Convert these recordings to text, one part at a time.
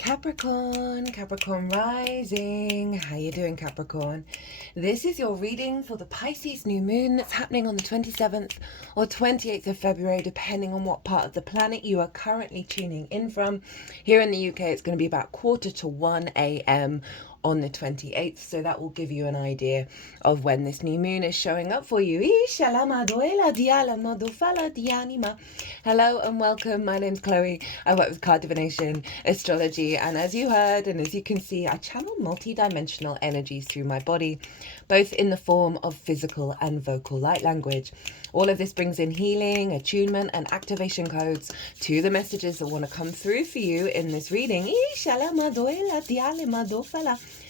Capricorn rising. How you doing, Capricorn? This is your reading for the Pisces new moon that's happening on the 27th or 28th of February, depending on what part of the planet you are currently tuning in from. Here in the UK, it's going to be about 1:45 a.m. on the 28th, so that will give you an idea of when this new moon is showing up for you. Hello and welcome. My name's Chloe. I work with card divination, astrology, and as you heard and as you can see, I channel multi-dimensional energies through my body, both in the form of physical and vocal light language. All of this brings in healing, attunement, and activation codes to the messages that want to come through for you in this reading.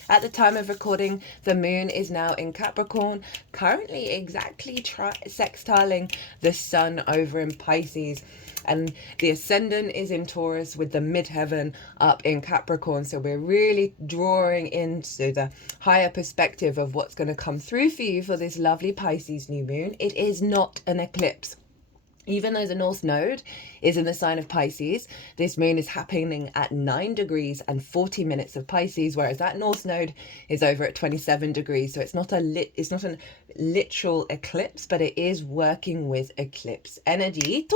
At the time of recording, the moon is now in Capricorn, currently exactly sextiling the sun over in Pisces. And the ascendant is in Taurus with the midheaven up in Capricorn. So we're really drawing into the higher perspective of what's going to come through for you for this lovely Pisces new moon. It is not an eclipse. Even though the North Node is in the sign of Pisces, this moon is happening at 9 degrees and 40 minutes of Pisces, whereas that North Node is over at 27 degrees. So it's not a literal eclipse, but it is working with eclipse energy.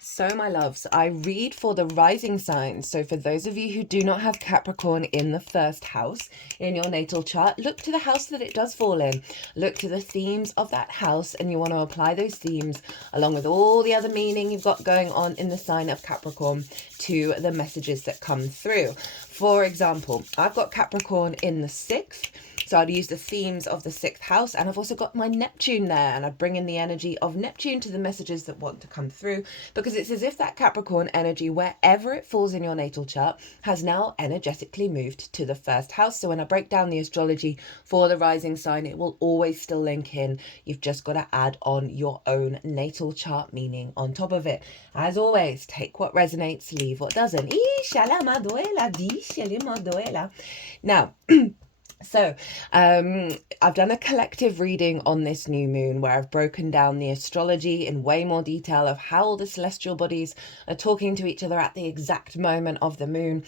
So my loves, I read for the rising signs. So for those of you who do not have Capricorn in the first house in your natal chart, look to the house that it does fall in. Look to the themes of that house, and you want to apply those themes along with all the other meaning you've got going on in the sign of Capricorn to the messages that come through. For example, I've got Capricorn in the 6th. So I'd use the themes of the 6th house, and I've also got my Neptune there, and I'd bring in the energy of Neptune to the messages that want to come through, because it's as if that Capricorn energy, wherever it falls in your natal chart, has now energetically moved to the 1st house. So when I break down the astrology for the rising sign, it will always still link in. You've just got to add on your own natal chart meaning on top of it. As always, take what resonates, leave what doesn't. Now, so I've done a collective reading on this new moon where I've broken down the astrology in way more detail of how all the celestial bodies are talking to each other at the exact moment of the moon.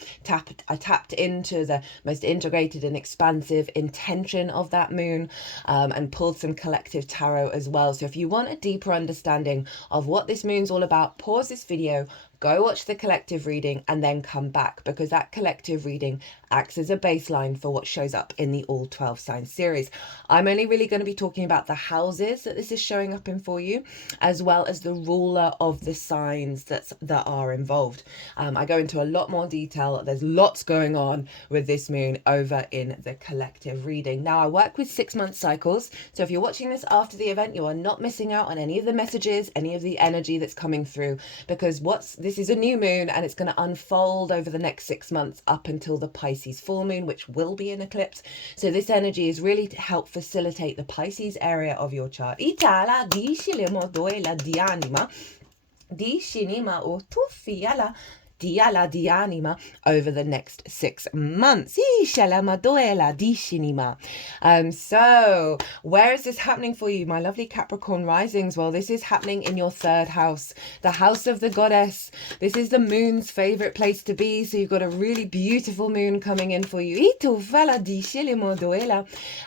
I tapped into the most integrated and expansive intention of that moon, and pulled some collective tarot as well. So if you want a deeper understanding of what this moon's all about, pause this video, go watch the collective reading, and then come back, because that collective reading acts as a baseline for what shows up in the All 12 Signs series. I'm only really going to be talking about the houses that this is showing up in for you, as well as the ruler of the signs that are involved. I go into a lot more detail. There's lots going on with this moon over in the collective reading. Now, I work with 6-month cycles, so if you're watching this after the event, you are not missing out on any of the messages, any of the energy that's coming through, because this is a new moon, and it's going to unfold over the next 6 months up until the Pisces full moon, which will be an eclipse. So this energy is really to help facilitate the Pisces area of your chart. Over the next 6 months. So where is this happening for you, my lovely Capricorn risings? Well, this is happening in your 3rd house, the house of the goddess. This is the moon's favorite place to be. So you've got a really beautiful moon coming in for you.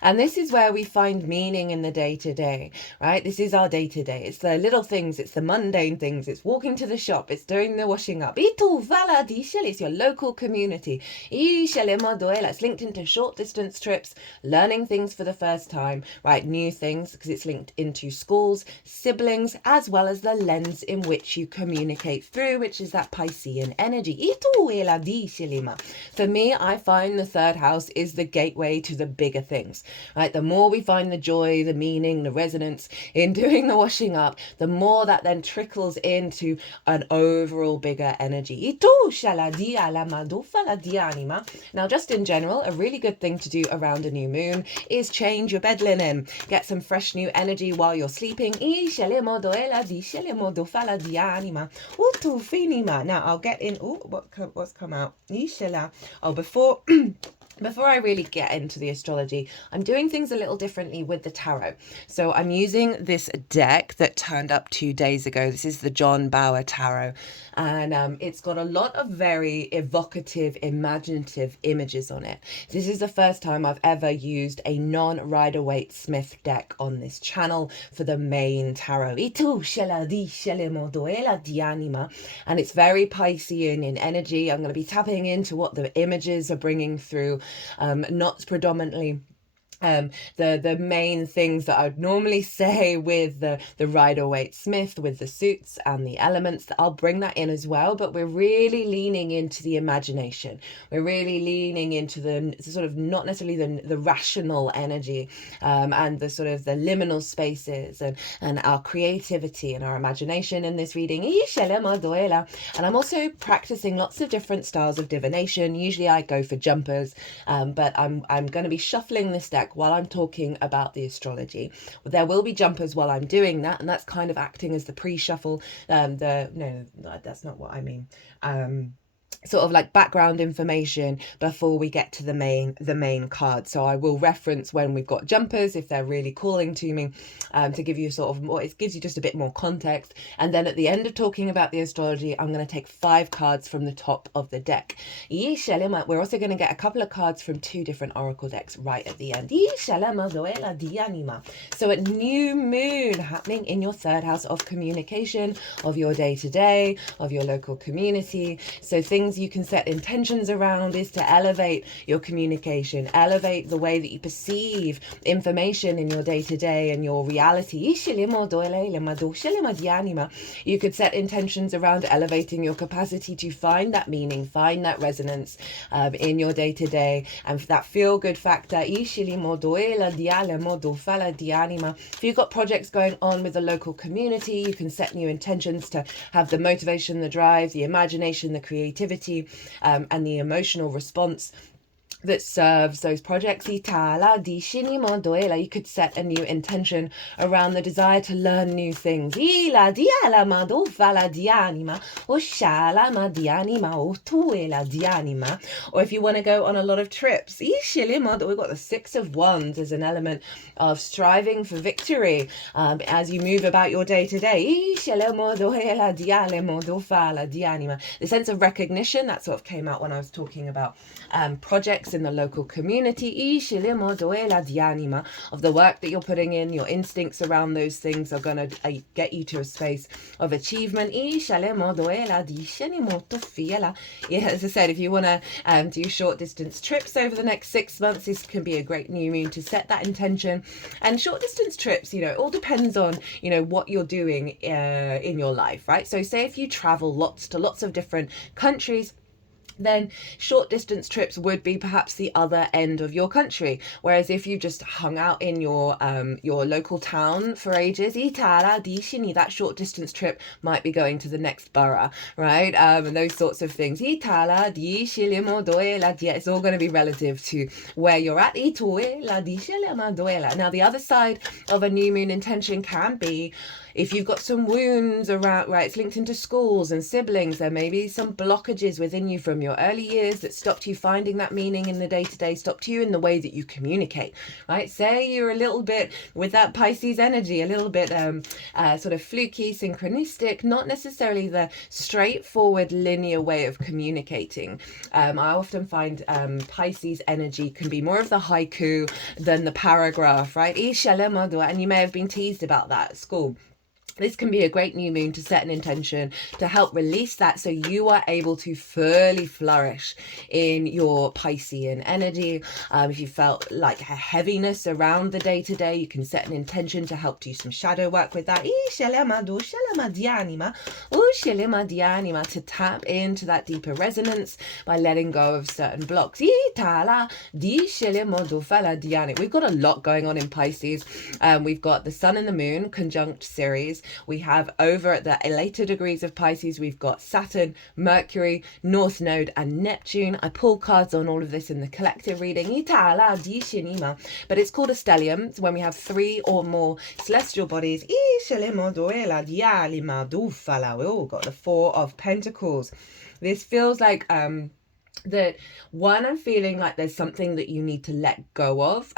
And this is where we find meaning in the day-to-day, right? This is our day-to-day. It's the little things, it's the mundane things, it's walking to the shop, it's doing the washing up. It's your local community. It's linked into short distance trips, learning things for the first time, right? New things, because it's linked into schools, siblings, as well as the lens in which you communicate through, which is that Piscean energy. For me, I find the 3rd house is the gateway to the bigger things, right? The more we find the joy, the meaning, the resonance in doing the washing up, the more that then trickles into an overall bigger energy. Now, just in general, a really good thing to do around a new moon is change your bed linen. Get some fresh new energy while you're sleeping. Now, I'll get in. What's come out? Before Before I really get into the astrology, I'm doing things a little differently with the tarot. So I'm using this deck that turned up 2 days ago. This is the John Bauer Tarot, and it's got a lot of very evocative, imaginative images on it. This is the first time I've ever used a non-Rider-Waite Smith deck on this channel for the main tarot. And it's very Piscean in energy. I'm going to be tapping into what the images are bringing through. Not predominantly the main things that I would normally say with the Rider-Waite Smith, with the suits and the elements. I'll bring that in as well, but we're really leaning into the imagination. We're really leaning into the sort of not necessarily the rational energy, and the sort of the liminal spaces and our creativity and our imagination in this reading. And I'm also practicing lots of different styles of divination. Usually I go for jumpers, but I'm going to be shuffling this deck while I'm talking about the astrology. There will be jumpers while I'm doing that, and that's kind of acting as the pre-shuffle. No, that's not what I mean. Sort of like background information before we get to the main card. So I will reference when we've got jumpers if they're really calling to me, to give you sort of more, it gives you just a bit more context. And then at the end of talking about the astrology, I'm going to take 5 cards from the top of the deck. We're also going to get a couple of cards from 2 different oracle decks right at the end. So at new moon happening in your 3rd house of communication, of your day-to-day, of your local community. So things you can set intentions around is to elevate your communication, elevate the way that you perceive information in your day-to-day and your reality. You could set intentions around elevating your capacity to find that meaning, find that resonance in your day-to-day, and for that feel-good factor. If you've got projects going on with the local community, you can set new intentions to have the motivation, the drive, the imagination, the creativity, and the emotional response that serves those projects. You could set a new intention around the desire to learn new things. Or if you want to go on a lot of trips, we've got the 6 of Wands as an element of striving for victory as you move about your day-to-day. The sense of recognition, that sort of came out when I was talking about projects in the local community, of the work that you're putting in. Your instincts around those things are going to get you to a space of achievement. As I said, if you want to do short distance trips over the next 6 months, this can be a great new moon to set that intention. And short distance trips, it all depends on what you're doing in your life, right? So say if you travel lots of different countries, then short distance trips would be perhaps the other end of your country. Whereas if you just hung out in your local town for ages, that short distance trip might be going to the next borough, right? And those sorts of things. It's all going to be relative to where you're at. Now the other side of a new moon intention can be, if you've got some wounds around, right, it's linked into schools and siblings, there may be some blockages within you from your early years that stopped you finding that meaning in the day-to-day, stopped you in the way that you communicate, right? Say you're a little bit, with that Pisces energy, a little bit sort of fluky, synchronistic, not necessarily the straightforward linear way of communicating. I often find Pisces energy can be more of the haiku than the paragraph, right? And you may have been teased about that at school. This can be a great new moon to set an intention to help release that, so you are able to fully flourish in your Piscean energy. If you felt like a heaviness around the day-to-day, you can set an intention to help do some shadow work with that. To tap into that deeper resonance by letting go of certain blocks. We've got a lot going on in Pisces. We've got the Sun and the Moon conjunct Ceres. We have over at the later degrees of Pisces, we've got Saturn, Mercury, North Node, and Neptune. I pull cards on all of this in the collective reading, but it's called a stellium. So when we have 3 or more celestial bodies, we've got the 4 of Pentacles. This feels like that one, I'm feeling like there's something that you need to let go of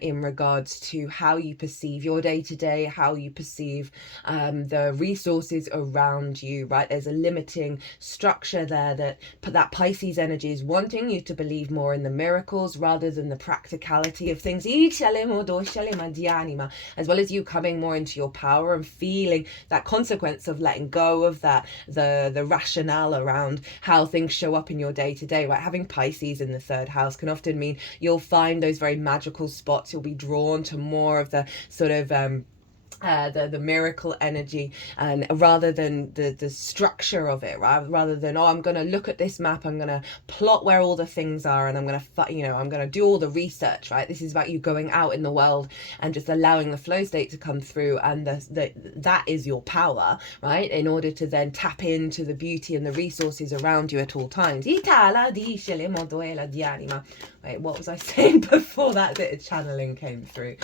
in regards to how you perceive your day-to-day, how you perceive the resources around you, right? There's a limiting structure there that Pisces energy is wanting you to believe more in the miracles rather than the practicality of things, as well as you coming more into your power and feeling that consequence of letting go of that, the rationale around how things show up in your day-to-day, right? Having Pisces in the third house can often mean you'll find those very magical spots. You'll be drawn to more of the sort of the miracle energy, and rather than the structure of it, right? Rather than, oh, I'm going to look at this map, I'm going to plot where all the things are, and I'm going to I'm going to do all the research, right? This is about you going out in the world and just allowing the flow state to come through, and that is your power, right? In order to then tap into the beauty and the resources around you at all times. Wait, what was I saying before that bit of channeling came through?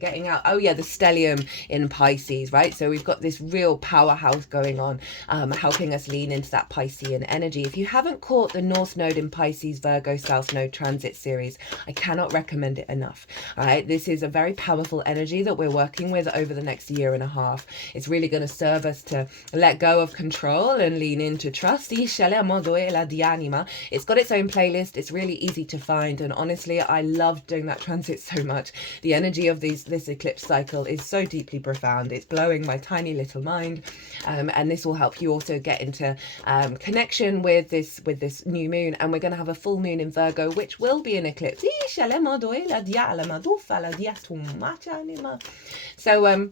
Getting out. Oh yeah, the stellium in Pisces, right? So we've got this real powerhouse going on, helping us lean into that Piscean energy. If you haven't caught the North Node in Pisces, Virgo, South Node transit series, I cannot recommend it enough. All right, this is a very powerful energy that we're working with over the next year and a half. It's really going to serve us to let go of control and lean into trust. It's got its own playlist. It's really easy to find, and honestly, I love doing that transit so much. The energy of this eclipse cycle is so deeply profound. It's blowing my tiny little mind, and this will help you also get into connection with this new moon. And we're going to have a full moon in Virgo, which will be an eclipse. So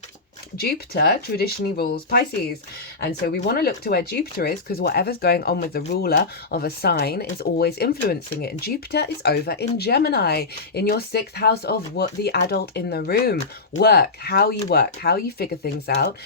Jupiter traditionally rules Pisces, and so we want to look to where Jupiter is, because whatever's going on with the ruler of a sign is always influencing it. And Jupiter is over in Gemini, in your 6th house of what the adult in the room. Work, how you figure things out,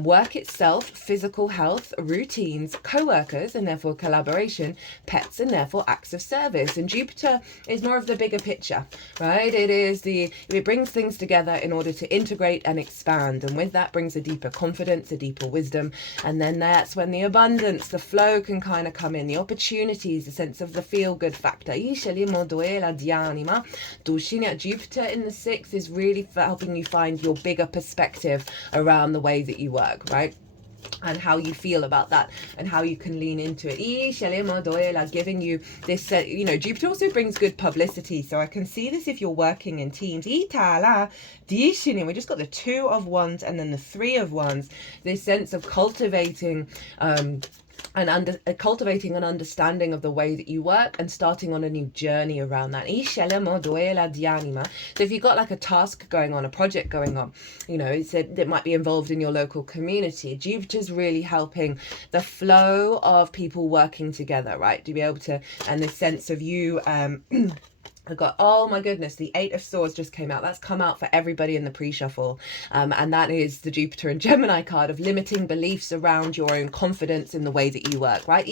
work itself, physical health, routines, co-workers, and therefore collaboration, pets, and therefore acts of service. And Jupiter is more of the bigger picture, right? It brings things together in order to integrate and expand, and with that brings a deeper confidence, a deeper wisdom, and then that's when the abundance, the flow can kind of come in, the opportunities, the sense of the feel-good factor. Jupiter in the 6th is really helping you find your bigger perspective around the way that you work, right? And how you feel about that, and how you can lean into it. Giving you this, Jupiter also brings good publicity. So I can see this if you're working in teams. We just got the 2 of Wands and then the 3 of Wands. This sense of cultivating cultivating an understanding of the way that you work and starting on a new journey around that. So if you've got like a task going on, a project going on, that might be involved in your local community, Jupiter's really helping the flow of people working together, right? To be able to, and the sense of you I got, oh my goodness, the 8 of Swords just came out. That's come out for everybody in the pre-shuffle. And that is the Jupiter and Gemini card of limiting beliefs around your own confidence in the way that you work, right?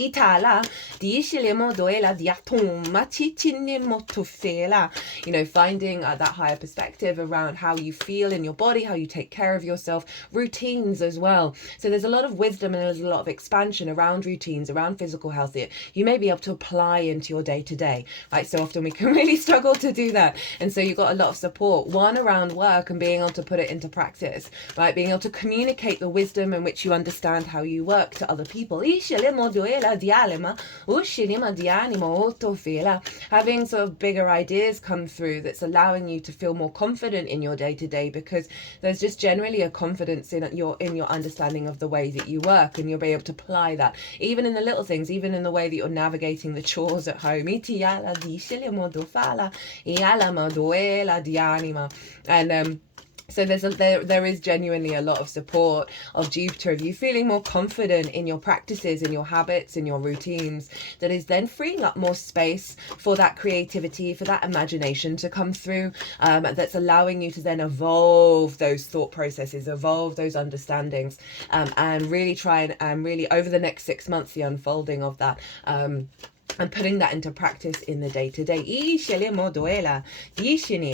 Finding that higher perspective around how you feel in your body, how you take care of yourself, routines as well. So there's a lot of wisdom and there's a lot of expansion around routines, around physical health that you may be able to apply into your day-to-day, right? So often we can really struggle to do that, and so you've got a lot of support, one around work and being able to put it into practice, right? Being able to communicate the wisdom in which you understand how you work to other people. Having sort of bigger ideas come through that's allowing you to feel more confident in your day-to-day, because there's just generally a confidence in your understanding of the way that you work, and you'll be able to apply that even in the little things, even in the way that you're navigating the chores at home. And so there is genuinely a lot of support of Jupiter of you feeling more confident in your practices, in your habits, in your routines, that is then freeing up more space for that creativity, for that imagination to come through, that's allowing you to then evolve those thought processes, evolve those understandings, and really try and really over the next 6 months, the unfolding of that and putting that into practice in the day-to-day.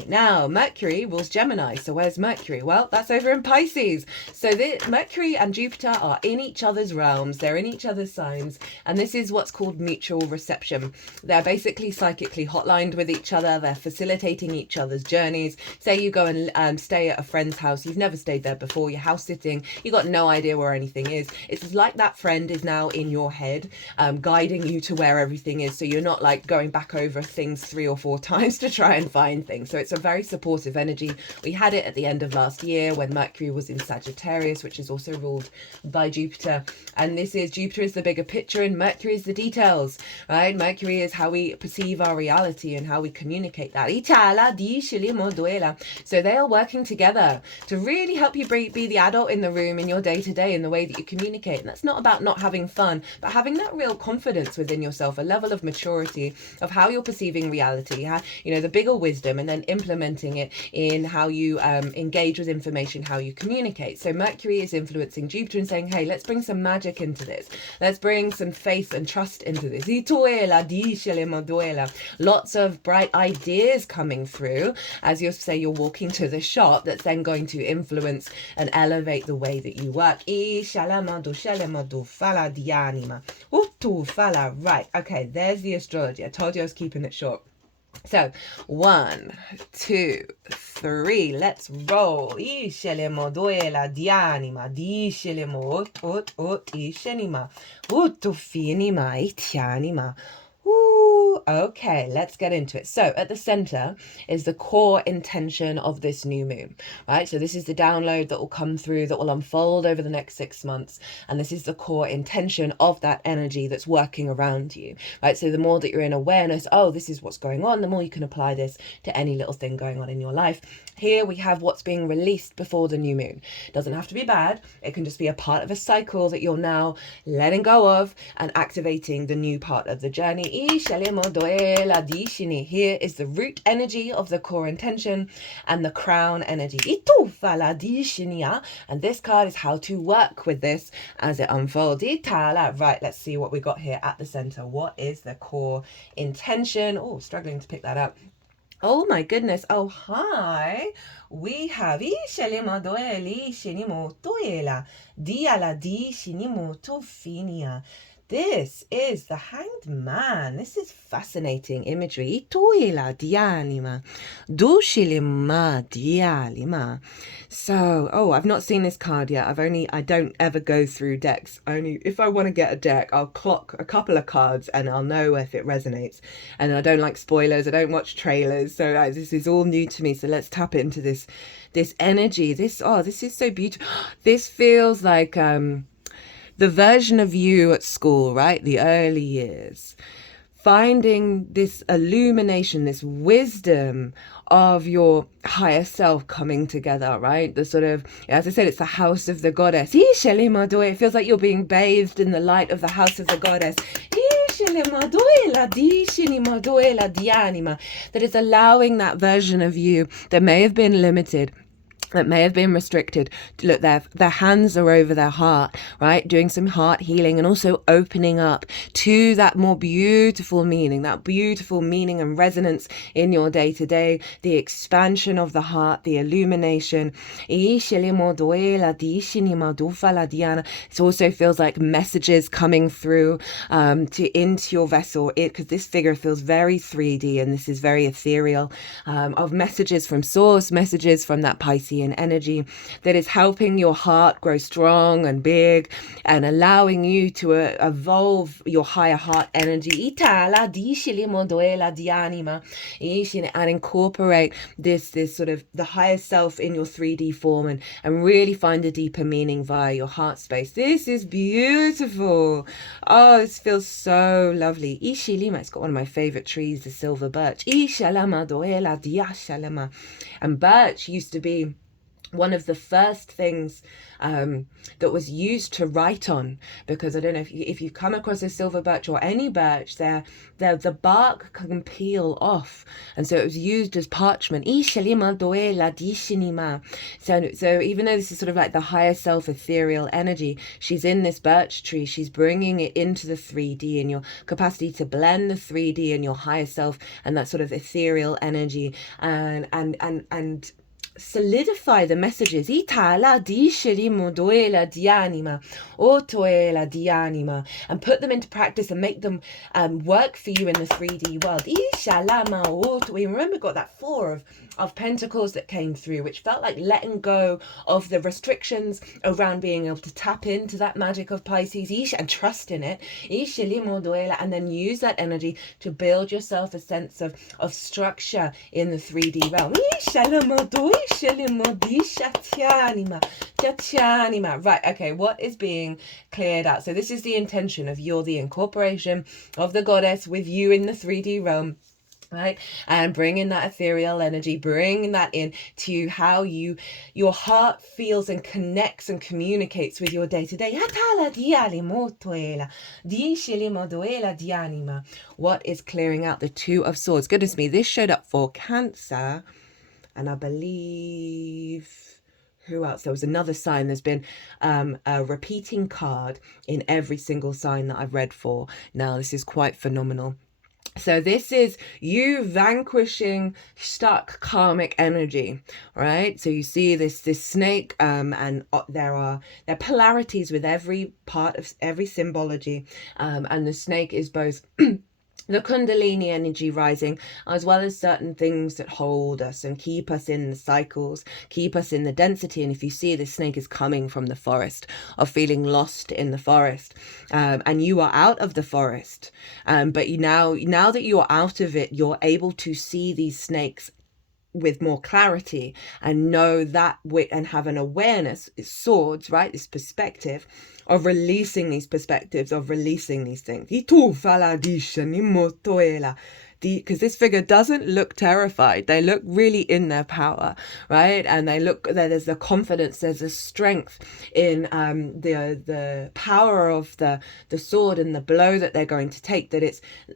Now, Mercury rules Gemini. So where's Mercury? Well, that's over in Pisces. So Mercury and Jupiter are in each other's realms. They're in each other's signs. And this is what's called mutual reception. They're basically psychically hotlined with each other. They're facilitating each other's journeys. Say you go and stay at a friend's house. You've never stayed there before. You're house sitting. You got no idea where anything is. It's like that friend is now in your head, guiding you to where everything is, so you're not like going back over things 3 or 4 times to try and find things. So it's a very supportive energy. We had it at the end of last year when Mercury was in Sagittarius, which is also ruled by Jupiter. And Jupiter is the bigger picture and Mercury is the details, right? Mercury is how we perceive our reality and how we communicate that. So they are working together to really help you be the adult in the room, in your day-to-day, in the way that you communicate. And that's not about not having fun, but having that real confidence within yourself, a level of maturity of how you're perceiving reality, the bigger wisdom, and then implementing it in how you engage with information, how you communicate. So Mercury is influencing Jupiter and saying, hey, let's bring some magic into this. Let's bring some faith and trust into this. Lots of bright ideas coming through as you're walking to the shop, that's then going to influence and elevate the way that you work. Right, okay, there's the astrology. I told you I was keeping it short. So 1, 2, 3, let's roll. Iscelemo duela dianima, discelemo iscenima, finima itianima. Okay, let's get into it. So at the center is the core intention of this new moon, right? So this is the download that will come through, that will unfold over the next 6 months. And this is the core intention of that energy that's working around you, right? So the more that you're in awareness, oh, this is what's going on, the more you can apply this to any little thing going on in your life. Here we have what's being released before the new moon. It doesn't have to be bad. It can just be a part of a cycle that you're now letting go of and activating the new part of the journey. Here is the root energy of the core intention and the crown energy. And this card is how to work with this as it unfolds. Right, let's see what we got here at the center. What is the core intention? Oh, struggling to pick that up. Oh my goodness. Oh, hi. We have this is the Hanged Man. This is fascinating imagery. So, I've not seen this card yet. I don't ever go through decks. Only if I want to get a deck, I'll clock a couple of cards and I'll know if it resonates. And I don't like spoilers. I don't watch trailers. So this is all new to me. So let's tap into this energy. This is so beautiful. This feels like the version of you at school, right? The early years. Finding this illumination, this wisdom of your higher self coming together, right? The sort of, as I said, it's the house of the goddess. It feels like you're being bathed in the light of the house of the goddess. That is allowing that version of you that may have been limited, that may have been restricted. Look, their hands are over their heart, right? Doing some heart healing and also opening up to that more beautiful meaning, and resonance in your day-to-day, the expansion of the heart, the illumination. It also feels like messages coming through into your vessel, because this figure feels very 3D and this is very ethereal, of messages from source, messages from that Piscean energy that is helping your heart grow strong and big and allowing you to evolve your higher heart energy and incorporate this sort of the higher self in your 3D form and really find a deeper meaning via your heart space. This is beautiful. Oh, this feels so lovely. It's got one of my favorite trees, the silver birch. And birch used to be one of the first things that was used to write on, because I don't know if you come across a silver birch or any birch, the bark can peel off, and so it was used as parchment. So even though this is sort of like the higher self, ethereal energy, she's in this birch tree, she's bringing it into the 3D, and your capacity to blend the 3D and your higher self and that sort of ethereal energy, and solidify the messages, and put them into practice and make them work for you in the 3D world. Remember, we got that 4 of Pentacles that came through, which felt like letting go of the restrictions around being able to tap into that magic of Pisces and trust in it, and then use that energy to build yourself a sense of structure in the 3D realm. Right, okay, what is being cleared out? So this is the intention of you're the incorporation of the goddess with you in the 3D realm. Right, and bringing that ethereal energy, bringing that in to how your heart feels and connects and communicates with your day-to-day. What is clearing out? The 2 of Swords. Goodness me, this showed up for Cancer, and I believe, who else? There was another sign. There's been a repeating card in every single sign that I've read for. Now, this is quite phenomenal. So this is you vanquishing stuck karmic energy, right? So you see this snake, and there are polarities with every part of every symbology, and the snake is both the Kundalini energy rising, as well as certain things that hold us and keep us in the cycles, keep us in the density. And if you see, this snake is coming from the forest, of feeling lost in the forest, and you are out of the forest, but now that you are out of it, you're able to see these snakes with more clarity and know that and have an awareness. It's Swords, right? This perspective of releasing these perspectives, of releasing these things. Because this figure doesn't look terrified. They look really in their power, right? And there's the confidence, there's a strength in the power of the sword and the blow that they're going to take, that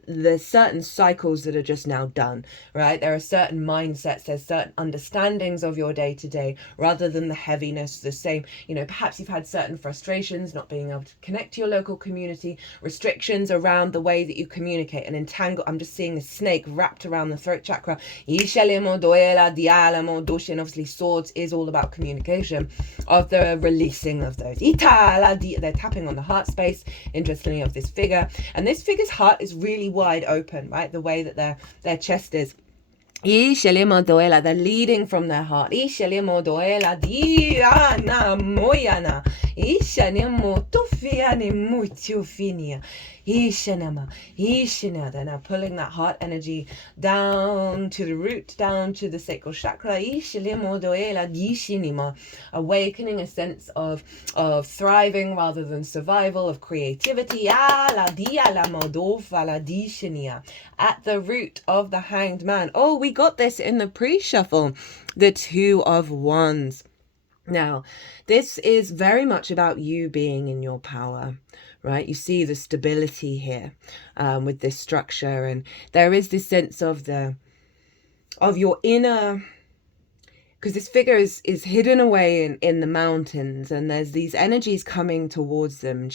there's certain cycles that are just now done, right? There are certain mindsets, there's certain understandings of your day-to-day, rather than the heaviness, the same, perhaps you've had certain frustrations, not being able to connect to your local community, restrictions around the way that you communicate, and entangle. I'm just seeing this snake wrapped around the throat chakra. And obviously Swords is all about communication, of the releasing of those. They're tapping on the heart space, interestingly, of this figure, and this figure's heart is really wide open, right? The way that their chest is. They're leading from their heart. They're now pulling that heart energy down to the root, down to the sacral chakra, awakening a sense of thriving rather than survival, of creativity, at the root of the Hanged Man. Oh, we got this in the pre-shuffle, the 2 of Wands. Now, this is very much about you being in your power, right? You see the stability here, with this structure, and there is this sense of your inner, because this figure is hidden away in the mountains, and there's these energies coming towards them.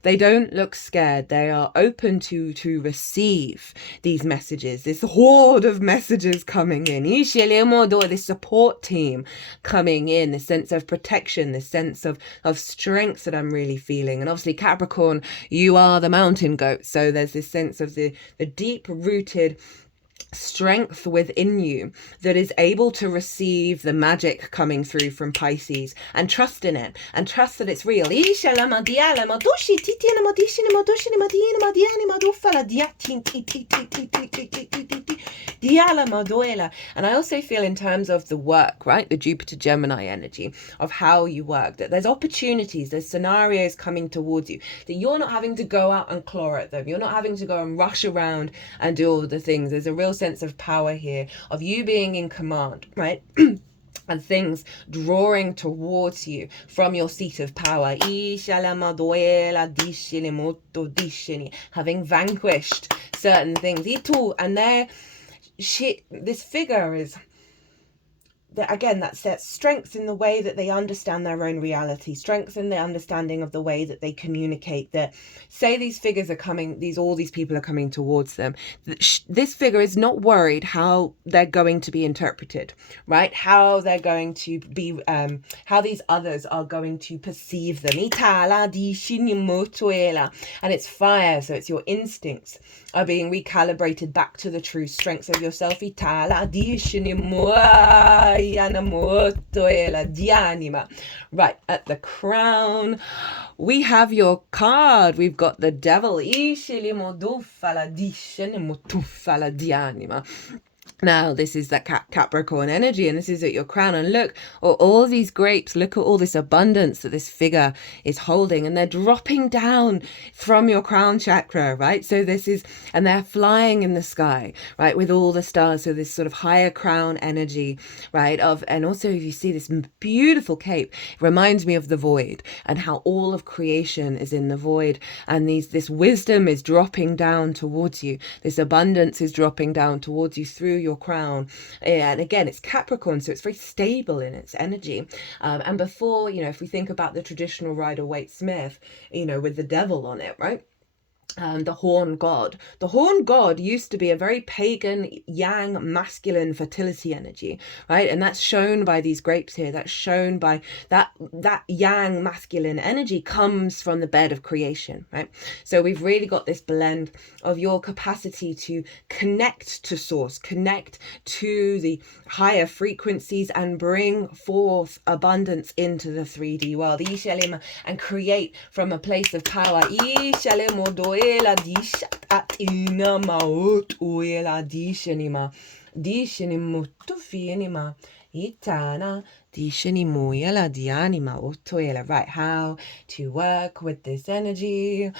They don't look scared. They are open to receive these messages, this horde of messages coming in. This support team coming in, this sense of protection, this sense of strength that I'm really feeling. And obviously, Capricorn, you are the mountain goat. So there's this sense of the deep-rooted strength within you that is able to receive the magic coming through from Pisces, and trust in it, and trust that it's real. And I also feel, in terms of the work, right, the Jupiter Gemini energy of how you work, that there's opportunities, there's scenarios coming towards you, that you're not having to go out and claw at them, you're not having to go and rush around and do all the things. There's a real sense of power here, of you being in command, right? and things drawing towards you from your seat of power. Having vanquished certain things. And this figure is, again, that's that strength in the way that they understand their own reality, strength in the understanding of the way that they communicate. That, say these figures are coming, all these people are coming towards them, this figure is not worried how they're going to be interpreted, right? How they're going to be, how these others are going to perceive them. And it's fire, so it's your instincts are being recalibrated back to the true strengths of yourself. Right, at the crown, we have your card. We've got the devil. Now, this is that Capricorn energy, and this is at your crown. And look, all these grapes, look at all this abundance that this figure is holding, and they're dropping down from your crown chakra, right? So this is, and they're flying in the sky, right, with all the stars. So this sort of higher crown energy, right, and also you see this beautiful cape, it reminds me of the void and how all of creation is in the void, and this wisdom is dropping down towards you. This abundance is dropping down towards you through your crown. And again, it's Capricorn, so it's very stable in its energy. And before, if we think about the traditional Rider-Waite-Smith, with the devil on it, right? The horn god. The horn god used to be a very pagan, yang, masculine fertility energy, right? And that's shown by these grapes here. That's shown by that yang, masculine energy comes from the bed of creation, right? So we've really got this blend of your capacity to connect to source, connect to the higher frequencies, and bring forth abundance into the 3D world, and create from a place of power. Right, how to work with this energy.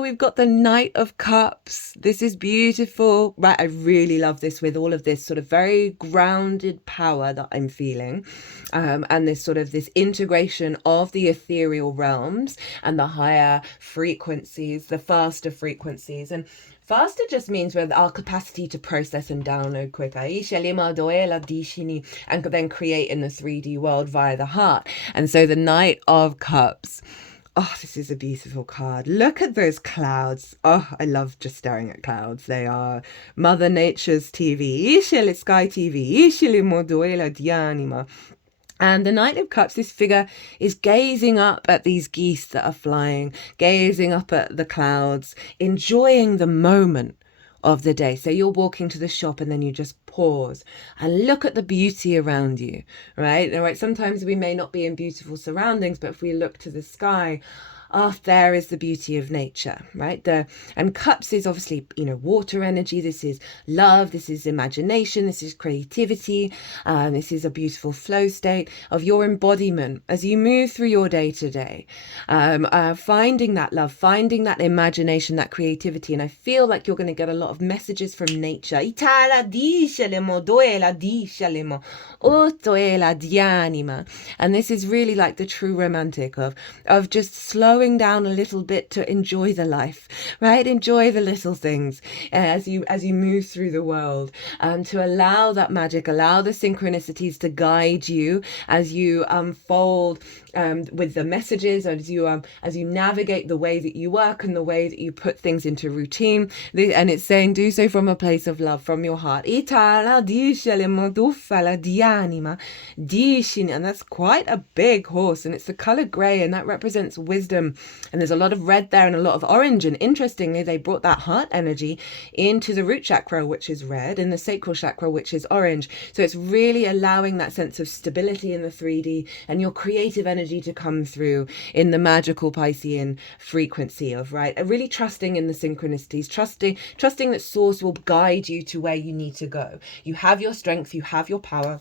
We've got the Knight of Cups. This is beautiful, right? I really love this, with all of this sort of very grounded power that I'm feeling, and this sort of this integration of the ethereal realms and the higher frequencies, the faster frequencies. And faster just means with our capacity to process and download quicker, and then create in the 3D world via the heart. And so the Knight of Cups. Oh, this is a beautiful card. Look at those clouds. Oh, I love just staring at clouds. They are Mother Nature's TV. Sky TV. And the Knight of Cups, this figure is gazing up at these geese that are flying, gazing up at the clouds, enjoying the moment of the day. So you're walking to the shop and then you just pause and look at the beauty around you, right? All right. Sometimes we may not be in beautiful surroundings, but if we look to the sky, there is the beauty of nature, right? And cups is obviously, water energy. This is love. This is imagination. This is creativity. This is a beautiful flow state of your embodiment as you move through your day to day, finding that love, finding that imagination, that creativity. And I feel like you're going to get a lot of messages from nature. And this is really like the true romantic of just slowing down a little bit to enjoy the life, right? Enjoy the little things as you move through the world, to allow that magic, allow the synchronicities to guide you as you unfold with the messages, as you navigate the way that you work and the way that you put things into routine. And it's saying do so from a place of love, from your heart. And that's quite a big horse, and it's the color gray, and that represents wisdom. And there's a lot of red there and a lot of orange. And interestingly, they brought that heart energy into the root chakra, which is red, and the sacral chakra, which is orange. So it's really allowing that sense of stability in the 3D and your creative energy to come through in the magical Piscean frequency of, right? Really trusting in the synchronicities, trusting that source will guide you to where you need to go. You have your strength, you have your power.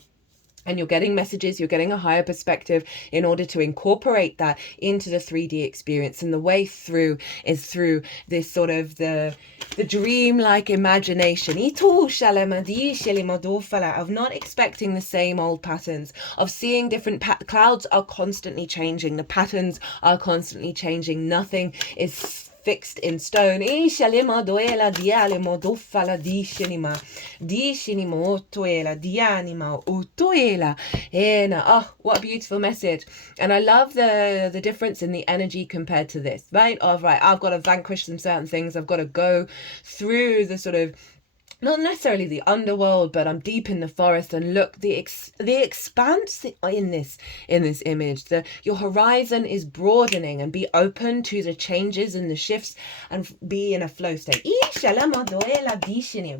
and you're getting messages, you're getting a higher perspective in order to incorporate that into the 3D experience. And the way through is through this sort of the dream-like imagination of not expecting the same old patterns, of seeing different clouds are constantly changing, the patterns are constantly changing, nothing is fixed in stone. Oh, what a beautiful message. And I love the difference in the energy compared to this, right? Of right, I've got to vanquish some certain things, I've got to go through the sort of not necessarily the underworld, but I'm deep in the forest, and look, the expanse in this image, your horizon is broadening, and be open to the changes and the shifts and be in a flow state.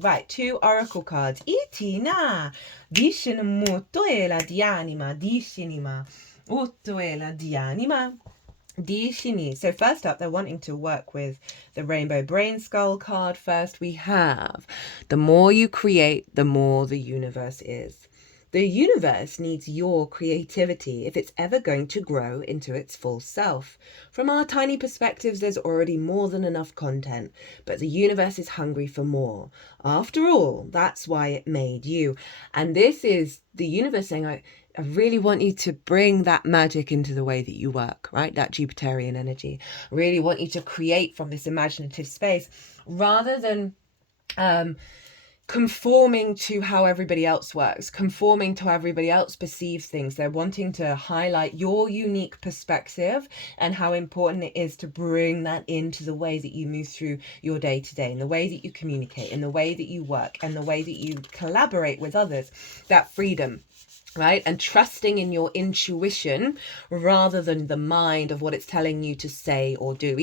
Right, 2 oracle cards. Itina so first up, they're wanting to work with the Rainbow Brainskull card. First, we have the more you create, the more the universe is. The universe needs your creativity if it's ever going to grow into its full self. From our tiny perspectives, there's already more than enough content, but the universe is hungry for more. After all, that's why it made you. And this is the universe saying, I really want you to bring that magic into the way that you work, right? That Jupiterian energy. I really want you to create from this imaginative space rather than conforming to how everybody else works, conforming to how everybody else perceives things. They're wanting to highlight your unique perspective and how important it is to bring that into the way that you move through your day to day, and the way that you communicate, and the way that you work, and the way that you collaborate with others. That freedom, right? And trusting in your intuition rather than the mind of what it's telling you to say or do.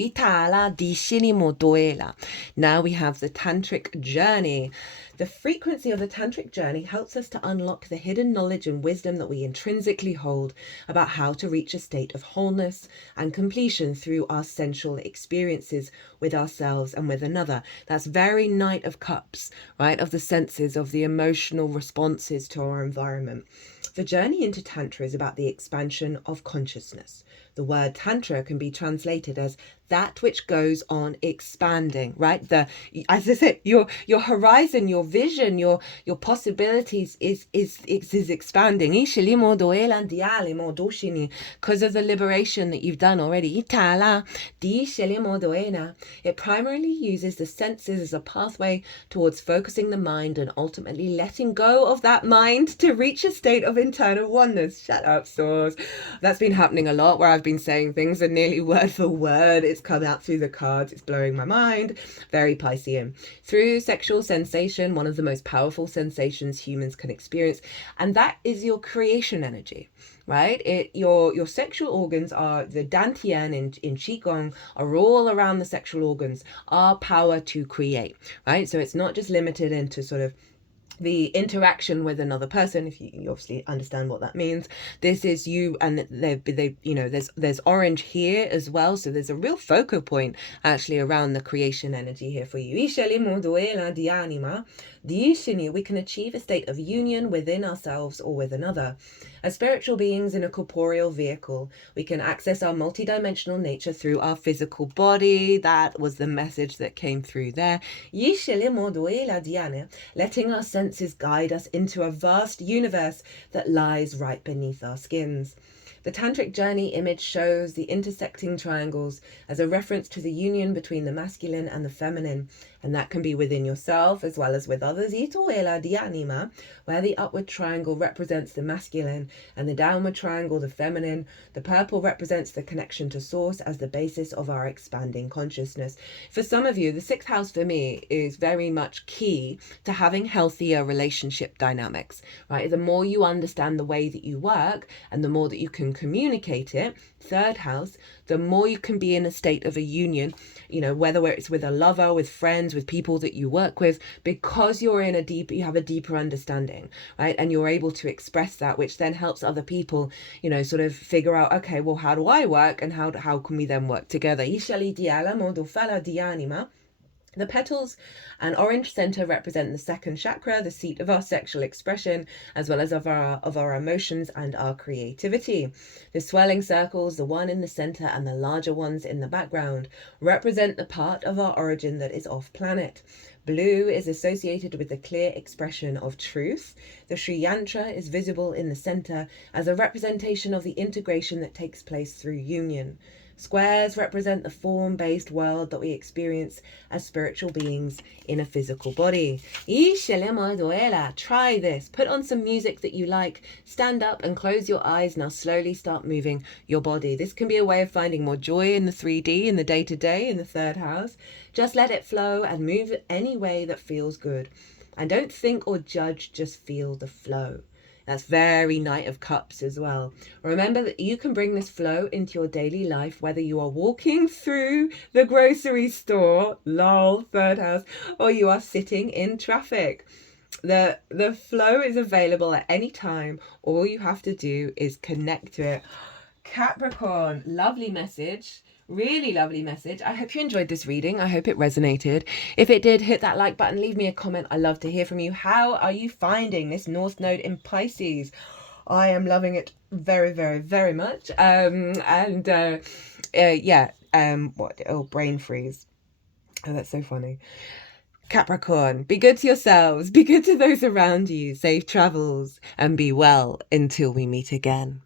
Now we have the tantric journey. The frequency of the tantric journey helps us to unlock the hidden knowledge and wisdom that we intrinsically hold about how to reach a state of wholeness and completion through our sensual experiences with ourselves and with another. That's very Knight of Cups, right? Of the senses, of the emotional responses to our environment. The journey into Tantra is about the expansion of consciousness. The word Tantra can be translated as that which goes on expanding, right? As I said, your horizon, your vision, your possibilities is expanding. Because of the liberation that you've done already. It primarily uses the senses as a pathway towards focusing the mind and ultimately letting go of that mind to reach a state of internal oneness. Shut up, Source. That's been happening a lot, where I've been saying things and nearly word for word it's come out through the cards. It's blowing my mind. Very Piscean. Through sexual sensation, one of the most powerful sensations humans can experience, and that is your creation energy, right? Your sexual organs are the dantian in Qigong, are all around the sexual organs, our power to create, right? So it's not just limited into sort of the interaction with another person, if you obviously understand what that means. This is you, and they there's orange here as well, so there's a real focal point actually around the creation energy here for you. We can achieve a state of union within ourselves or with another. As spiritual beings in a corporeal vehicle, we can access our multidimensional nature through our physical body. That was the message that came through there. Letting our senses guide us into a vast universe that lies right beneath our skins. The tantric journey image shows the intersecting triangles as a reference to the union between the masculine and the feminine, and that can be within yourself as well as with others. Where the upward triangle represents the masculine and the downward triangle the feminine. The purple represents the connection to source as the basis of our expanding consciousness. For some of you, the 6th house for me is very much key to having healthier relationship dynamics, right? The more you understand the way that you work and the more that you can communicate it, 3rd house, the more you can be in a state of a union, whether it's with a lover, with friends, with people that you work with, because you have a deeper understanding, right? And you're able to express that, which then helps other people, sort of figure out, okay, well, how do I work and how can we then work together? The petals and orange center represent the second chakra, the seat of our sexual expression, as well as of our emotions and our creativity. The swirling circles, the one in the center and the larger ones in the background, represent the part of our origin that is off planet. Blue is associated with the clear expression of truth. The Sri Yantra is visible in the center as a representation of the integration that takes place through union. Squares represent the form-based world that we experience as spiritual beings in a physical body. Try this. Put on some music that you like. Stand up and close your eyes. Now slowly start moving your body. This can be a way of finding more joy in the 3D, in the day-to-day, in the third house. Just let it flow and move any way that feels good. And don't think or judge, just feel the flow. That's very Knight of Cups as well. Remember that you can bring this flow into your daily life, whether you are walking through the grocery store, lol, third house, or you are sitting in traffic. The flow is available at any time. All you have to do is connect to it. Capricorn, lovely message. Really lovely message. I hope you enjoyed this reading. I hope it resonated. If it did, hit that like button. Leave me a comment. I love to hear from you. How are you finding this North Node in Pisces? I am loving it very, very, very much. Brain freeze. Oh, that's so funny. Capricorn, be good to yourselves. Be good to those around you. Safe travels and be well until we meet again.